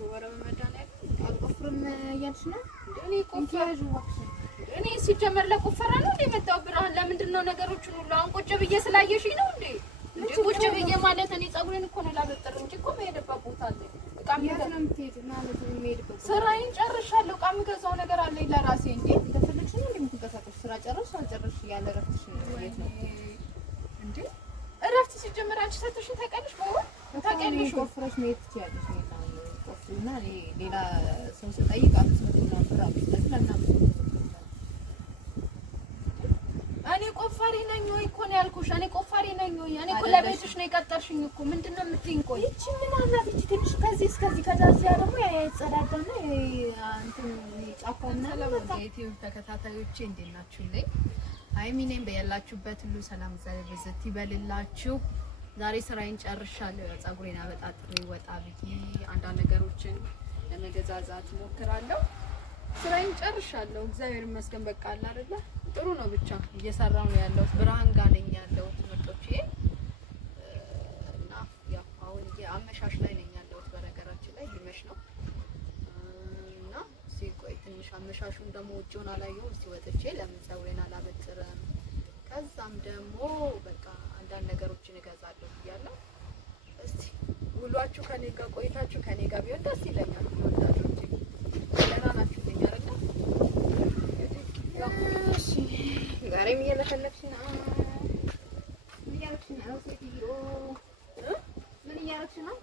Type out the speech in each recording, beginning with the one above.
ያለሽው? ኧረ በመድኃኒዓለም አልቆፍርም እያልሽ ነው? እኔ ቆፍራለሁ እባክሽ። እኔ ሲጀመር ለቆፈራ ነው እንደ መጣው ብርሃን። ለምንድን ነው ነገሮችን ሁሉ አሁን ቁጭ ብዬ ስላየሽኝ ነው እንዴ? ቁጭ ብዬ ማለት እኔ ፀጉሬን እኮ ነው ላበጥረው እንጂ እኮ መሄድበት ቦታ አለ። ስራዬን ጨርሻለሁ። ዕቃ የምገዛው ነገር አለኝ ለራሴ እንጂ እንደፈለግሽ ነው እንደምትንቀሳቀሽ። ስራ ጨረስሽ አልጨረስሽ ያለ እረፍትሽ የት ነው እንዴ? እረፍት ሲጀመር አንቺ ሰጥተሽኝ ታውቂያለሽ? ታውቂያለሽ ቆፍረሽ መሄድ ትችያለሽ። ቆፍሪና ሌላ ሰው ስጠይቅ 500 ምናምን ብር አምጥተሽ ለምናምን እኔ ቆፋሪ ነኝ ወይ እኮ ነው ያልኩሽ። እኔ ቆፋሪ ነኝ ወይ? እኔ እኮ ለቤትሽ ነው የቀጠርሽኝ እኮ። ምንድነው የምትይኝ? ቆይ እቺ ምን አላት? እቺ ትንሽ ከዚህ እስከዚህ ከዛዚያ ደግሞ ያጸዳዳና እንትን ጫካውና ለዩቲዩብ ተከታታዮቼ እንዴት ናችሁልኝ? ሀይሚ ነኝ። በያላችሁበት ሁሉ ሰላም እግዚአብሔር በዘት ይበልላችሁ። ዛሬ ስራዬን ጨርሻለሁ። ፀጉሬን አበጣጥሬ ወጣ ብዬ አንዳንድ ነገሮችን ለመገዛዛት ሞክራለሁ። ስራዬን ጨርሻለሁ። እግዚአብሔር ይመስገን። በቃ አለ አይደለ? ጥሩ ነው። ብቻ እየሰራሁ ነው ያለሁት። ብርሃን ጋር ነኝ ያለሁት ምርጦቼ እና ያው አሁን አመሻሽ ላይ ነኝ ያለሁት። በነገራችን ላይ ሊመሽ ነው እና ሲቆይ ትንሽ አመሻሹን ደግሞ ውጪውን አላየሁም። እስቲ ወጥቼ ለምን ፀጉሬን አላበጥርም? ከዛም ደግሞ በቃ አንዳንድ ነገሮችን እገዛለሁ ብያለሁ። እስቲ ውሏችሁ ከኔ ጋር ቆይታችሁ ከኔ ጋር ቢሆን ደስ ይለኛል። ወዳጆቼ ደህና ናችሁ ልኝ አይደል? እሺ ዛሬም እየለፈለፍሽ ነው። ምን እያደረግሽ ነው ሴትዮ? ምን እያደረግሽ ነው?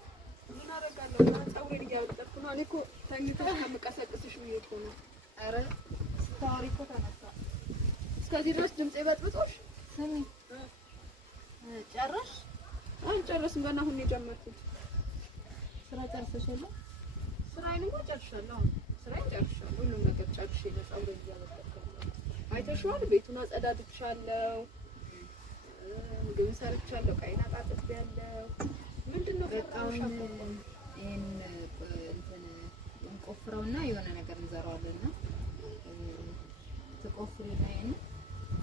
ምን አደርጋለሁ? ፀጉሬን እያበጠርኩ ነው። እኔ እኮ ተኝተሽ ከምቀሰቅስሽ ብዬሽ እኮ ነው። ኧረ ስታወሪ እኮ ተነሳ። እስከዚህ ድረስ ድምጼ በጥብጦሽ? ስሚ ጨረሽ? አልጨረስም ገና አሁን የጀመርኩት። ስራ ጨርሰሽ የለ? ስራዬንማ ጨርሻለሁ። ስራዬን ጨርሻለሁ። ሁሉም ነገር ጨርሼ ፀጉሬን እያበጠርኩ ነው። አይተሽዋል? ቤቱን አጸዳድቻለሁ፣ ምግብ ሰርቻለሁ፣ ዕቃዬን አጣጥቤያለሁ። ምንድን ነው በቃ ይሄን እንትን እንቆፍረውና የሆነ ነገር እንዘራዋለንና ተቆፍሪና ይሄን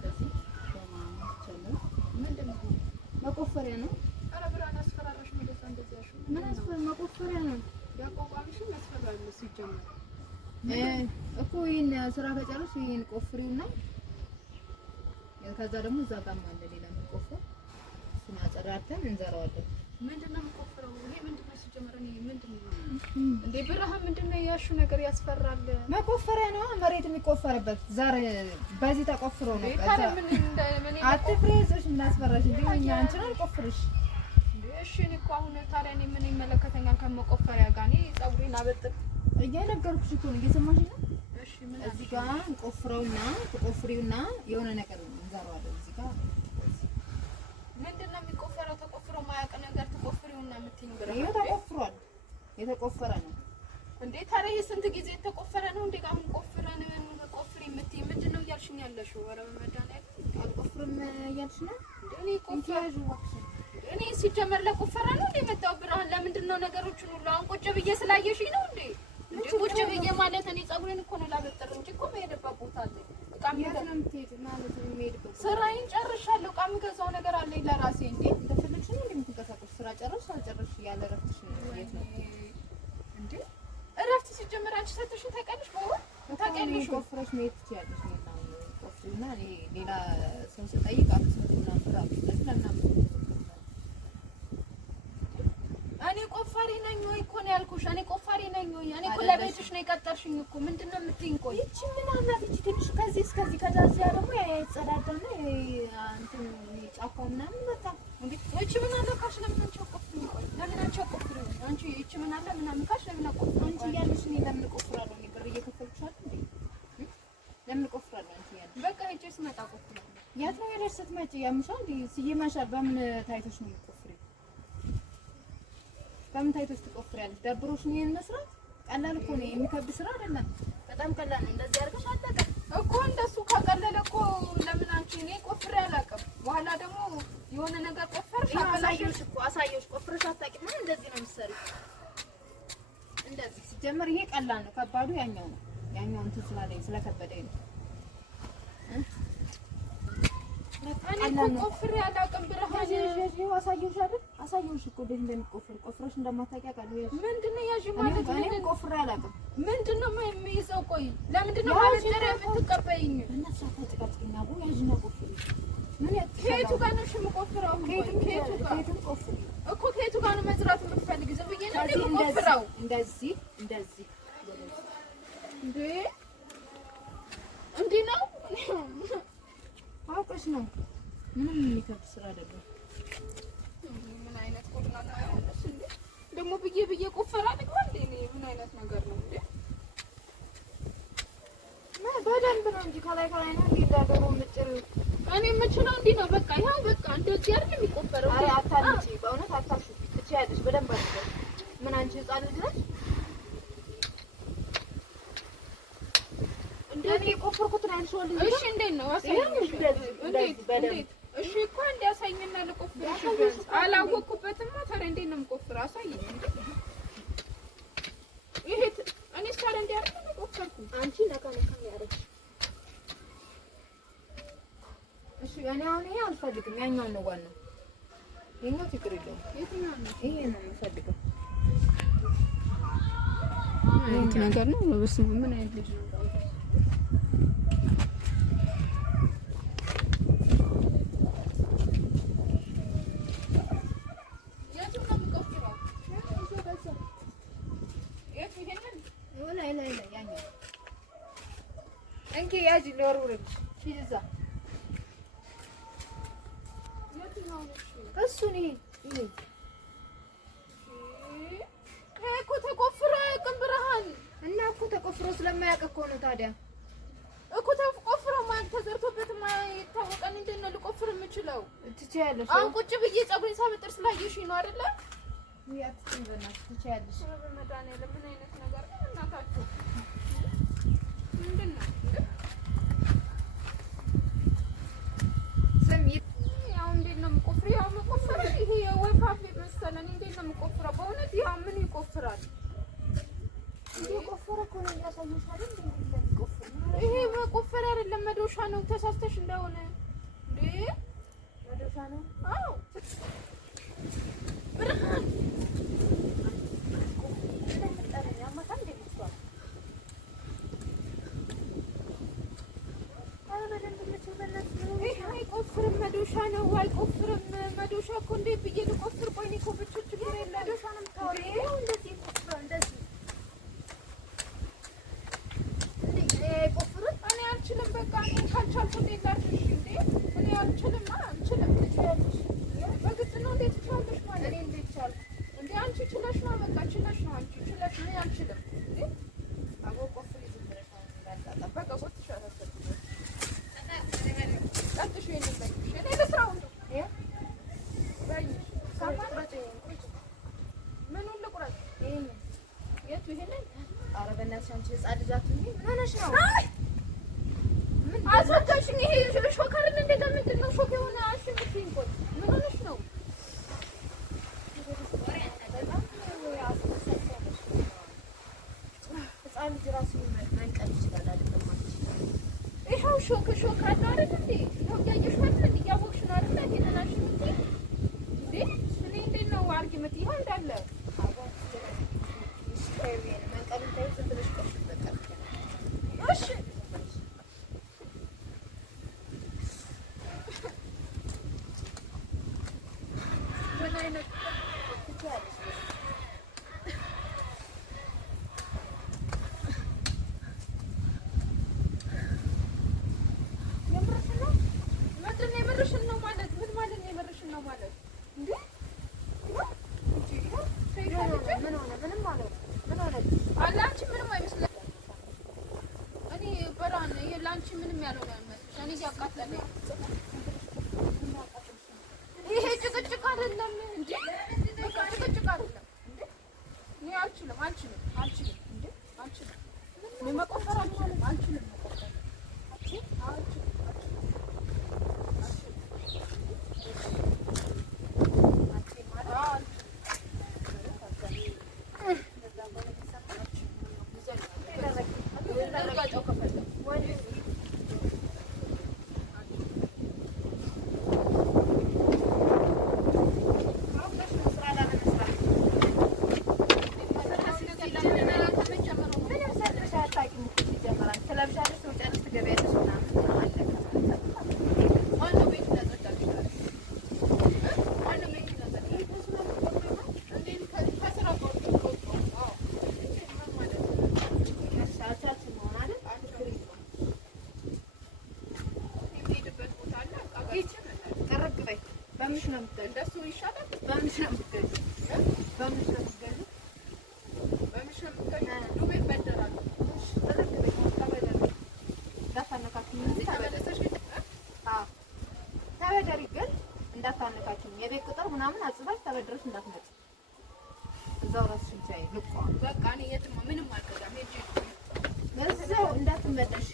ከዚህ ተማምቻለሁ። ምንድን ነው መቆፈሪያ ነው? ኧረ ብርሃን አስፈራራሽ ማለት ነው። እንደዚህ ያልሽው ምን አስፈራ? መቆፈሪያ ነው። ያቋቋምሽም ያስፈራል ሲጀመር እኮ ይሄን ስራ ከጨረስሽ ይሄን ቆፍሪውና ከዛ ደግሞ እዛ ጋር አለ ሌላ መቆፈር እሱን አጸዳድተን እንዘራዋለን። ምንድነው የምቆፍረው? ይሄ ምንድነው ሲጀመር? እኔ ምንድነው እንዴ ብርሃን ምንድነው ያልሽው ነገር ያስፈራል። መቆፈሪያ ነው መሬት የሚቆፈርበት ዛሬ በዚህ ተቆፍሮ ነው። አትፍሪ እዚህ እናስፈራሽ እንዴ እኛ አንቺን አልቆፍርሽ። እሺ እኔ እኮ አሁን ታዲያ እኔ ምን ይመለከተኛል ከመቆፈሪያ ጋር? እኔ ፀጉሬን አበጥር እየነገርኩሽ እኮ ነው። እየሰማሽ ነው? እሺ ምን እዚህ ጋር ቆፍረውና ተቆፍሪውና የሆነ ነገር እንዘራዋለን። እዚህ ጋር ምንድነው የሚቆፈረው? ተቆፍሮ ማያውቅ ነገር ተቆፍሪውና የምትይኝ ብርሃን? ይሄ ተቆፍሯል። የተቆፈረ ነው እንዴ ታዲያ የስንት ጊዜ የተቆፈረ ነው እንዴ? አሁን ቆፍረን ቆፍሪ የምትይኝ ምንድነው እያልሽኝ ያለሽው? ኧረ በመድኃኒዓለም አልቆፍርም እያልሽ ነው? እኔ ቆፍራለሁ እባክሽ። እኔ ሲጀመር ለቆፈራ ነው እንደ መጣው ብርሃን። ለምንድን ነው ነገሮችን ሁሉ አሁን ቁጭ ብዬ ስላየሽኝ ነው እንዴ? ቁጭ ብዬ ማለት እኔ ፀጉሬን እኮ ነው ላበጥረው እንጂ እኮ መሄድበት ቦታ አለ። ስራዬን ጨርሻለሁ። ዕቃ የምገዛው ነገር አለኝ ለራሴ እንጂ እንደፈለግሽ ነው እንደምትንቀሳቀሽ። ስራ ጨረስሽ አልጨረስሽ ያለ እረፍትሽ የት ነው እንዴ? እረፍት ሲጀመር አንቺ ሰጥተሽኝ ታውቂያለሽ? ታውቂያለሽ ቆፍረሽ መሄድ ትችያለሽ። ቆፍሪና ሌላ ሰው ስጠይቅ 500 ምናምን ብር አምጥተሽ ለምናምን እኔ ቆፋሪ ነኝ ወይ እኮ ነው ያልኩሽ። እኔ ቆፋሪ ነኝ ወይ? እኔ እኮ ለቤትሽ ነው የቀጠርሽኝ እኮ። ምንድነው የምትይኝ? ቆይ እቺ ምን አላት? እቺ ትንሽ ከዚህ እስከዚህ ከዛዚያ ደግሞ ያጸዳዳና እንትን ጫካው ምናምን በቃ እንዴ እቺ ምን አለካሽ? ለምን አንቺ ቆፍሪ? ቆይ ለምን አንቺ ቆፍሪ? አንቺ እቺ ምን አለ ምናምን ካሽ ለምን ቆፍሪ? አንቺ ያለሽ እኔ ለምን ቆፍራለሁ? እኔ ብር እየከፈልኩሽ አይደል እንዴ? ለምን ቆፍራለሁ? አንቺ ያለሽ በቃ ሂጅ ስመጣ ቆፍራለሁ። የት ነው ያለሽ? ስትመጪ ያምሻል እንዴ? ሲየማሻል። በምን ታይቶሽ ነው የምትቆፍሪው? በምን ታይቶሽ ትቆፍሪያለሽ? ደብሮሽ ነው ይሄን መስራት? ቀላል እኮ ነው። የሚከብድ ስራ አይደለም። በጣም ቀላል ነው። እንደዚህ አድርገሽ አለቀ እኮ። እንደሱ ካቀለለ እኮ ለምን አንቺ እኔ ቆፍሬ አላውቅም። በኋላ ደግሞ የሆነ ነገር ቆፈርሽ አሳየሁሽ እኮ አሳየሁሽ። ቆፍረሽ አታውቂም። እንደዚህ ነው የምትሰሪው። እንደዚህ ሲጀመር ይሄ ቀላል ነው። ከባዱ ያኛው ነው። ያኛው እንትን ስላለኝ ስለከበደኝ ነው። እኔ እኮ ቆፍሬ አላውቅም። ብርሃን አሳየሁሽ አይደል? አሳየሁሽ እኮ እንዴት እንደሚቆፍር። ቆፍረሽ እንደማታውቂ አውቃለሁ። ምንድን ነው ያዥ ማለት? እኔ ቆፍሬ አላውቅም። ምንድን ነው የሚይዘው? ቆይ ለምንድን ነው ማበጠሪያ የምትቀበይኝ? እነሱ አታጭቃጭቅኝ አቦ ያዥና ቆፍሪ። ከየቱ ጋር ነው የምቆፍረው? ከየቱ ቆፍሪ እኮ ከየቱ ጋር ነው መዝራት የምትፈልጊ? ዝም ብዬሽ ነው የምቆፍረው። እንደዚህ እንዴ እንዲህ ነው አውቀሽ ነው። ምንም የሚከብድ ስራ አይደለም። ምን አይነት ቆፍራ ነው ያለሽ እንዴ? ደግሞ ብዬ ቆፈራ አይደል እንዴ? ምን አይነት ነገር ነው እንዴ? በደንብ ነው እንጂ ከላይ ነው እንዲዳደሩ የምትጥሪው። እኔ የምችለው እንዲህ ነው። በቃ ያው በቃ እንደዚህ አይደል የሚቆፈረው? ኧረ አታልጪ፣ በእውነት አታልጪ። ትችያለሽ በደንብ አድርገሽ። ምን አንቺ ህፃን ልጅ ነሽ? እንደኔ የቆፈርኩትን አይልሽዋል። እሺ እንዴት ነው አሳይኝ። እንዴት እሺ እኮ እንዲያሳይኝና ልቆፍርሽ አላወቅኩበትም። ታዲያ እንዴት ነው የምቆፍረው? አሳይኝ እንዴ። ይሄ እኔ ታዲያ እንዲህ አይደል የቆፈርኩት? አንቺ ነካ ያደረግሽ። እሺ እኔ አሁን ይሄ አልፈልግም። ያኛውን ነው ዋናው። ይሄኛው ችግር የለውም። የትኛው ነው? ይሄ ነው የምፈልገው። አይነት ነገር ነው። በስመ አብ ምን አይነት ልጅ ነው? እንኪ ያጂ ኖሩልሽ ፒዛ እሱን ይሄ እኮ ተቆፍሮ አያውቅም ብርሃን። እና እኮ ተቆፍሮ ስለማያውቅ እኮ ነው። ታዲያ እኮ ተቆፍሮ ማለት ተዘርቶበት የታወቀን እንዴት ነው ልቆፍር የምችለው? ትችያለሽ። አሁን ቁጭ ብዬ ፀጉሬን ሳበጥር ስላየሽኝ ነው አይደለ? ያትም በእናትሽ ትችያለሽ። በመድኃኒዓለም ምን አይነት ነገር ነው እናታችሁ? ምንድን ነው ስም ያው እንዴት ነው የምቆፍረው? ያው መቆፈር ይሄ የወፋፍ መሰለን። እንዴት ነው የምቆፍረው? በእውነት ያው ምን ይቆፍራል? ቆፈረ እኮ ነው ያሳየሽ አይደል? እንደሚቆፍር ይሄ መቆፈር አይደለም መዶሻ ነው። ተሳስተሽ እንደሆነ እንዴ መዶሻ ነው። አዎ ብርሃን አይቆፍርም። መዶሻ ነው። አይቆፍርም። መዶሻ እኮ እንዴት ብዬ ልቆፍር? ቆይ እኔ እኮ ብቻ ችግር የለም። መዶሻ ነው የምታወሪው? እንደዚህ ቆፍረው እንደዚህ አይቆፍርም። እኔ አልችልም። በቃ እኔ ካልቻልኩ እንዴት ላድርግ? እንዴ እኔ አልችልም። ትችያለሽ። በግድ ነው። እንዴት ትችያለሽ ማለት እኔ እንዴት ቻልኩ? እንዴ አንቺ ችለሽ ነው። በቃ ችለሽ ነው። አንቺ ችለሽ ነው። አልችልም። እንዴ አቦ ቆፍሪ ዝም ብለሽ ነው እንዳልጣጣ። በቃ ቆጥሽ አታስብ። ቀጥሽ ይሄንን በይሽ። እኔ ልስራው እንደው በይሽ። ምኑን ልቁረጥ? ይሄንን የቱ? ይሄንን? ኧረ በእናትሽ አንቺ ህፃን ልጅ አትሁኚ። ምን ሆነሽ ነው? አስወጣሽኝ። ይሄ ሾክ አይደል? እንደዛ ምንድን ነው ሾክ የሆነ አሽንብሽኝ። ቆይ ምን ሆነሽ ነው? ህፃን ልጅ ራሱ መንቀል ይችላል አይደለም? ይኸው ሾክ አለው አይደል እንዴ? ነው እያየሽ አይደል? እያወቅሽ ነው አይደል? ይሄንን እንዴ እኔ እንዴት ነው አድርጊ የምትይው? ይኸው እንዳለ መንቀል እንታይ ዝም ብለሽ ቆሽ በቃ እሺ። ምን አይነት ትችያለሽ? የምርሽን ነው ማለት ምን ማለት ነው? የምርሽን ነው ማለት እንዴ? ምን ሆነ? ምንም ማለት ምን ሆነ? ለአንቺ ምንም አይመስልም። እኔ በራን ይሄ ለአንቺ ምንም ያልሆነ አይመስልሽ። እኔ እያቃጠለኝ ይሄ ጭቅጭቅ አይደለም እንዴ? በቃ ጭቅጭቅ አይደለም እንዴ? እኔ አልችልም እንዴ? አልችልም። እኔ መቆፈር አልችልም። መቆፈር አልችልም። ተመልሼ የምትገዢው ዱቤ እበደራለሁ። እሺ ተበደሪ እንዳታነካኪኝ። እዚህ ተመለሰሽ ግን ተበደሪ ግን እንዳታነካኪኝ። የቤት ቁጥር ምናምን አጽፋሽ ተበድረሽ እንዳትመጪ። እዛው ራስሽን ቻይ ልቋ በቃ እኔ የትም ምንም አልገዛም። ሂጅ በዛው እንዳትመለሽ